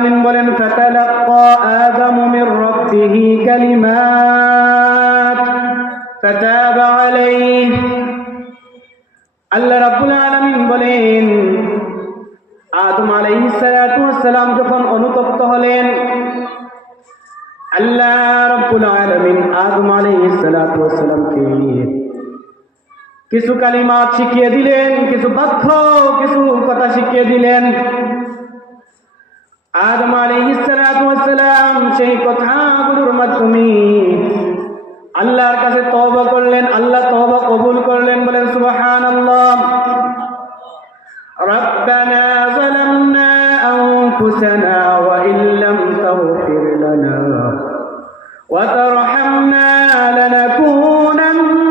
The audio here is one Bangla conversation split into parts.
বলেন ফাতালাক্কা আদামু মির রাব্বিহি কালিমাত ফাতাবা আলাইহি। আল্লাহ রাব্বুল আলামিন বলেন আদম আলাইহিস সালাতু ওয়াস সালাম যখন অনুতপ্ত হলেন, আল্লাহ রাব্বুল আলামিন আদম আলাইহিস সালাতু ওয়াস সালামকে কিছু কালিমাত শিখিয়ে দিলেন, কিছু বাক্য, কিছু কথা শিখিয়ে দিলেন। আদম আলাইহিস সালাতু ওয়াস সালাম সেই কথাগুলোর মাধ্যমে আল্লাহর কাছে তওবা করলেন, আল্লাহ তওবা কবুল করলেন। বলেন সুবহানাল্লাহ। রব্বানা যালামনা আনফুসানা ওয়া ইল্লাম তাগফির লানা ওয়া তারহামনা লানাকুনান্না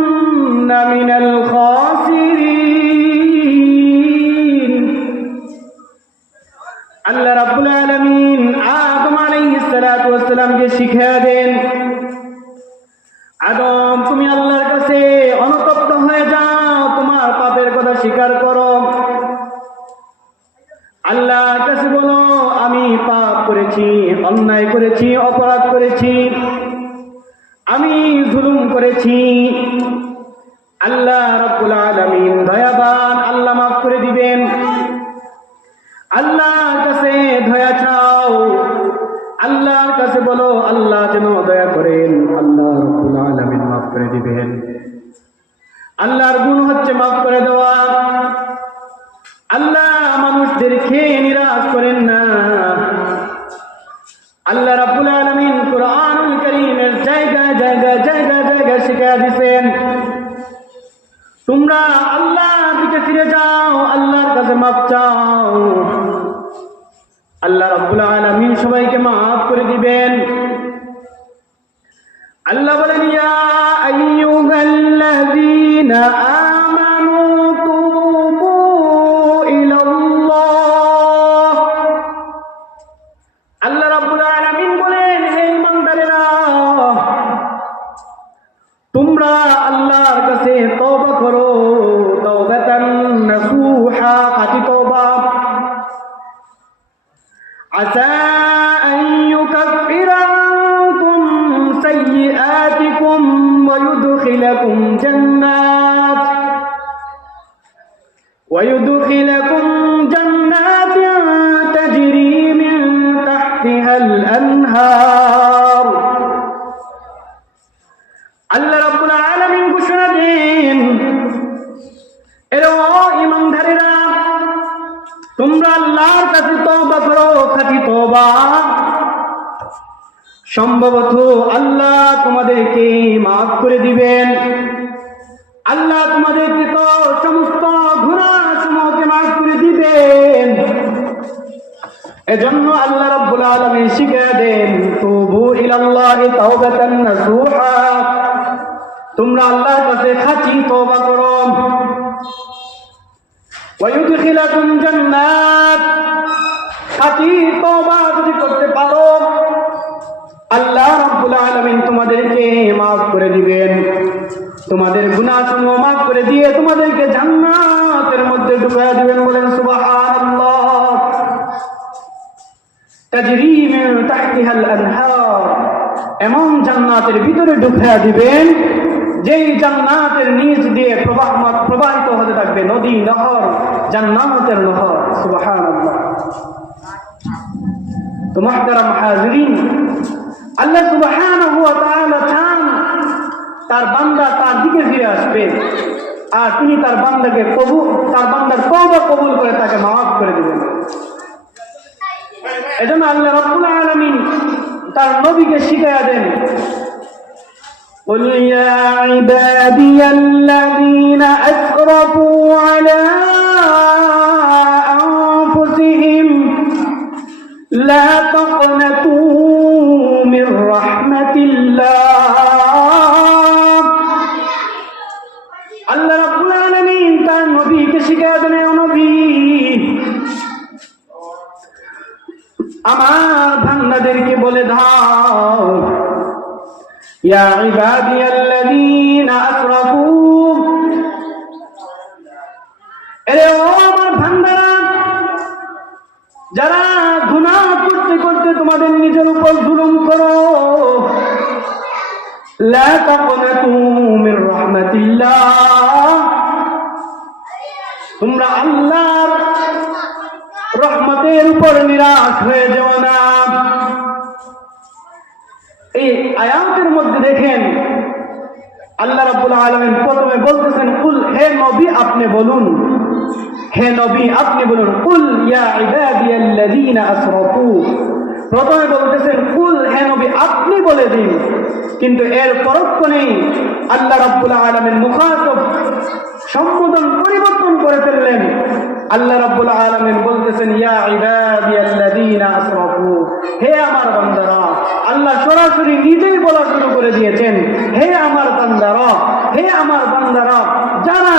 মিনাল খাসিরিন। আল্লাহ রাব্বুল আলামিন আদম আলাইহিস সালাতু ওয়াস সালামকে শিখিয়ে দেন, আদম তুমি আল্লাহর কাছে অনুতপ্ত হয়ে যাও, তোমার পাপের কথা স্বীকার করো, আল্লাহর কাছে বলো আমি পাপ করেছি, অন্যায় করেছি, অপরাধ করেছি, আমি জুলুম করেছি। আল্লাহ রাব্বুল আলামিন দয়াবান, আল্লাহ মাফ করে দিবেন। আল্লাহর কাছে দয়া চাও, আল্লাহর কাছে বলো আল্লাহ যেন দয়া করেন, আল্লাহ রাব্বুল আলামিন মাফ করে দিবেন। আল্লাহর গুণ হচ্ছে মাফ করে দেওয়া। আল্লাহ মানুষদেরকে নিরাশ করেন না। আল্লাহ রাব্বুল আলামিন কুরআনুল কারীমের জায়গায় জায়গায় জায়গায় জায়গায় শিখিয়ে দিয়েছেন, তোমরা আল্লাহর দিকে ফিরে যাও, আল্লাহর কাছে মাফ চাও, আল্লাহ রাব্বুল আলামিন সবাইকে মাফ করে দিবেন। আল্লাহ বলেন ইয়া আইয়ুহাল্লাযীনা আমানু তুবু ইলাল্লাহ। আল্লাহ রাব্বুল আলামিন বলেন হে ঈমানদারেরা, তোমরা আল্লাহর কাছে তওবা করো, তাওবাতান নাসুহা, খাঁটি তওবা। আসা আন ইউকাফিরা আনকুম সাইয়্যাতিকুম ওয়া ইউদখিলাকুম জান্নাতিন তাজরি মিন তাহতিহাল আনহার। আল্লাহ রাব্বুল আলামিন ঘোষণা দেন, এরা ঈমানদারেরা তোমরা আল্লাহর কাছে তওবা করো, খাঁটি তওবা। সম্ভবত আল্লাহ তোমাদেরকে মাফ করে দিবেন, আল্লাহ তোমাদেরকে তো সমস্ত গুনাহসমূহকে মাফ করে দিবেন। এজন্য আল্লাহ রাব্বুল আলামিন শিখিয়ে দেন তুবু ইলাল্লাহি তাওবাতান নাসুহা, তোমরা আল্লাহর কাছে খাঁটি তওবা করো। ওয়া ইউদখিলাকুম জান্নাত, খাঁটি তওবা যদি করতে পারো আল্লাহ রাব্বুল আলামিন তোমাদেরকে মাফ করে দিবেন, তোমাদের গুনাহসমূহ মাফ করে দিয়ে তোমাদেরকে জান্নাতের মধ্যে ঢুকিয়ে দিবেন। বলেন সুবহানাল্লাহ। তাজরি মিন তাহতিহাল আনহার, এমন জান্নাতের ভিতরে ঢুকিয়ে দিবেন যেই জান্নাতের নিচ দিয়ে প্রবাহিত হতে থাকবে নদী, নহর, জান্নাতের নহর। সুবহানাল্লাহ। তো মুহতারাম হাজিরিন, আল্লাহ সুবহানাহু ওয়া তাআলা চান তার বান্দা তার দিকে ফিরে আসবে, আর তিনি তার বান্দার তওবা কবুল করে তাকে মাফ করে দিবেন। এজন্য আল্লাহ রাব্বুল আলামিন তার নবীকে শিখিয়ে দেন, قل يا عبادي الذين أسرفوا على أنفسهم لا تقنطوا من رحمة الله। আল্লাহ রাব্বুল আলামিন তার নবীকে শিখিয়ে দেন, ও নবী আমার বান্দাদেরকে বলে দাও, ইয়া ইবাদিয়াল্লাযীনা আসরাফু, এরে ও আমার বান্দারা যারা গুনাহ করতে নিজের উপর জুলুম করো। লা তাকনাতু মির রাহমাতিল্লাহ, তোমরা আল্লাহর রহমতের উপর নিরাশ হয়ে যাও না। এই আয়াতের মধ্যে দেখেন আল্লাহ রাব্বুল আলামিন প্রথমে বলতেছেন, কুল, হে নবী আপনি বলুন, হে নবী আপনি বলুন, কুল ইয়া ইবাদিয়াল্লাযীনা আসরাফু। প্রথমে বলতেছেন কুল, হে নবী আপনি বলে দিন, কিন্তু এর পরক্ষণেই আল্লাহ রাব্বুল আলামিন মুখাতাব সম্বোধন পরিবর্তন করে ফেললেন। আল্লাহ রাব্বুল আলামিন বলতেছেন, ইয়া ইবাদিয়াল্লাযীনা আসরাফু, হে আমার বান্দারা। আল্লাহ সরাসরি নিজেই বলা শুরু করে দিয়েছেন, হে আমার বান্দারা, হে আমার বান্দারা, যারা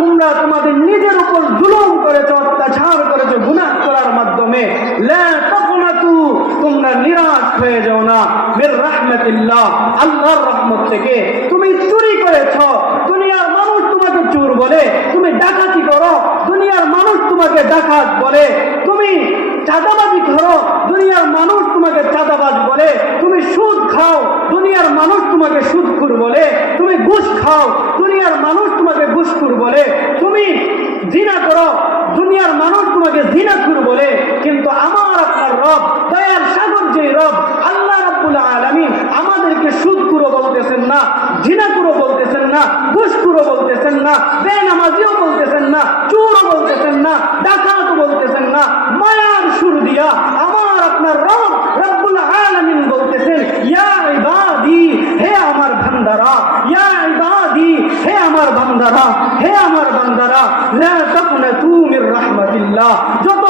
তোমরা তোমাদের নিজের উপর জুলুম করেছো, অত্যাচার করেছো গুনাহ করার মাধ্যমে, লা তাকনাতু, তোমরা নিরাশ হয়ে যাও না, মির রাহমাতিল্লাহ, আল্লাহর রহমত থেকে। তুমি চুরি করেছো, দুনিয়ার মানুষ তোমাকে চোর বলে, তুমি ডাকাতি করো, দুনিয়ার মানুষ তোমাকে ডাকাত বলে, তুমি চাঁদাবাজি করো, দুনিয়ার মানুষ তোমাকে চাঁদাবাজ বলে, তুমি সুদ খাও, দুনিয়ার মানুষ তোমাকে সুদখোর বলে, তুমি ঘুষ খাও, দুনিয়ার মানুষ তোমাকে ঘুষখোর বলে, তুমি জিনা করো, দুনিয়ার মানুষ তোমাকে জিনাখোর বলে। কিন্তু আমার আপনার রব, দয়ার সাগর যে রব আল্লাহ রাব্বুল আলামিন আমাদেরকে সুদখোরও বলতেছেন না, জিনাখোরও বলতেছেন না, ঘুষখোরও বলতেছেন না, বেনামাজিও বলতেছেন না, চোরও বলতেছেন না, ডাকাতও বলতেছেন না। মায়ার সুর দিয়া আমার আপনার রব রব্বুল আলামিন বলতেছেন, ইয়া ইবাদি, হে আমার বান্দারা, ইয়া ইবাদি, হে আমার বান্দারা, হে আমার বান্দারা, লা তাকনাতু মির রাহমাতিল্লাহ। যত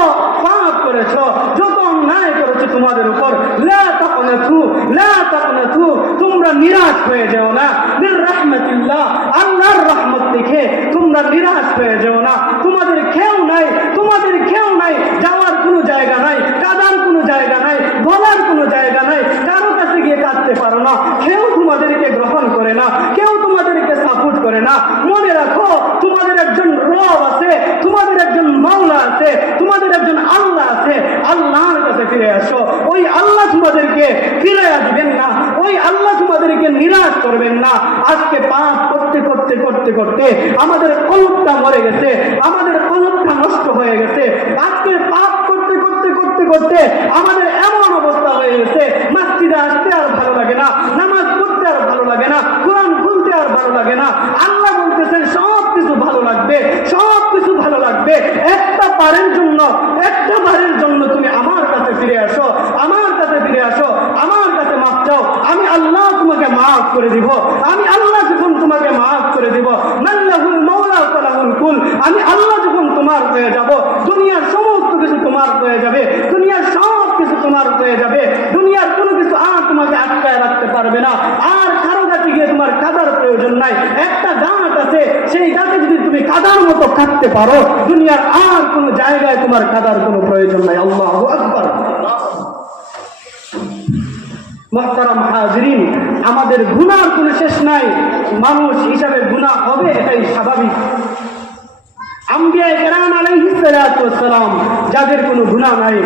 পাপ করেছো, যত অন্যায় করেছো তোমাদের উপর, লা তাকনাতু, লা তাকনাতু, তোমরা নিরাশ হয়ে যাও না, মির রাহমাতিল্লাহ, আল্লাহর রহমত থেকে তোমরা নিরাশ হয়ে যাও না। তোমাদের খেউ নাই, তোমাদের খেউ নাই, যাওয়ার কোনো জায়গা নাই, কাদার কোনো জায়গা নাই, বলার কোনো জায়গা নাই, কারো কাছে গিয়ে কাঁদতে পারো না, কেউ তোমাদেরকে গ্রহণ করে না, কেউ তোমাদেরকে সাপোর্ট করে না। মনে রাখো তোমাদের একজন রব আছে, তোমাদের একজন মাওলা আছে, তোমাদের একজন আল্লাহ আছে। আল্লাহর কাছে ফিরে আসো, ওই আল্লাহ তোমাদেরকে ফিরে আসবেন না, ওই আল্লাহ তোমাদেরকে নিরাশ করবেন না। আজকে পাপ করতে করতে করতে করতে আমাদের কলবটা মরে গেছে, আমাদের কলবটা নষ্ট হয়ে গেছে। আজকে পাপ করতে করতে করতে করতে আমাদের এমন অবস্থা হয়ে গেছে, মসজিদে আসতে আর ভালো লাগে না, নামাজ পড়তে আর ভালো লাগে না, কোরআন খুলতে আর ভালো লাগে না। আল্লাহ বলতেছেন সব কিছু ভালো লাগবে, সব কিছু ভালো লাগবে, একটা বারের জন্য, একটা বারের জন্য তুমি আমার কাছে ফিরে আসো, আমার কাছে ফিরে আসো, আমার কাছে মাফ চাও, আমি আল্লাহ তোমাকে মাফ করে দিব। আমি আল্লাহ যখন তোমাকে মাফ করে দিব, মাল্লাহুল মাওলা ফালাহুল কুল, আমি আল্লাহ যখন তোমার হয়ে যাব, দুনিয়ার সমস্ত কিছু তোমার হয়ে যাবে, দুনিয়ার সব কিছু তোমার হয়ে যাবে, দুনিয়ার কোনো কিছু আর তোমাকে আটকায় রাখতে পারবে না। আর কারো কাছে গিয়ে তোমার কাদার প্রয়োজন নাই। একটা গাছ আছে, সেই গাছে যদি তুমি কাদার মতো কাটতে পারো, দুনিয়ার আর কোনো জায়গায় তোমার কাদার কোনো প্রয়োজন নাই। আল্লাহু আকবার। মুহতারাম হাজিরিন, আমাদের গুনার কোনো শেষ নাই, মানুষ হিসাবে গুনাহ হবে, এটাই স্বাভাবিক। আম্বিয়া কেরাম আলাইহিস সালাতু ওয়াস সালাম যাদের কোনো গুনাহ নাই,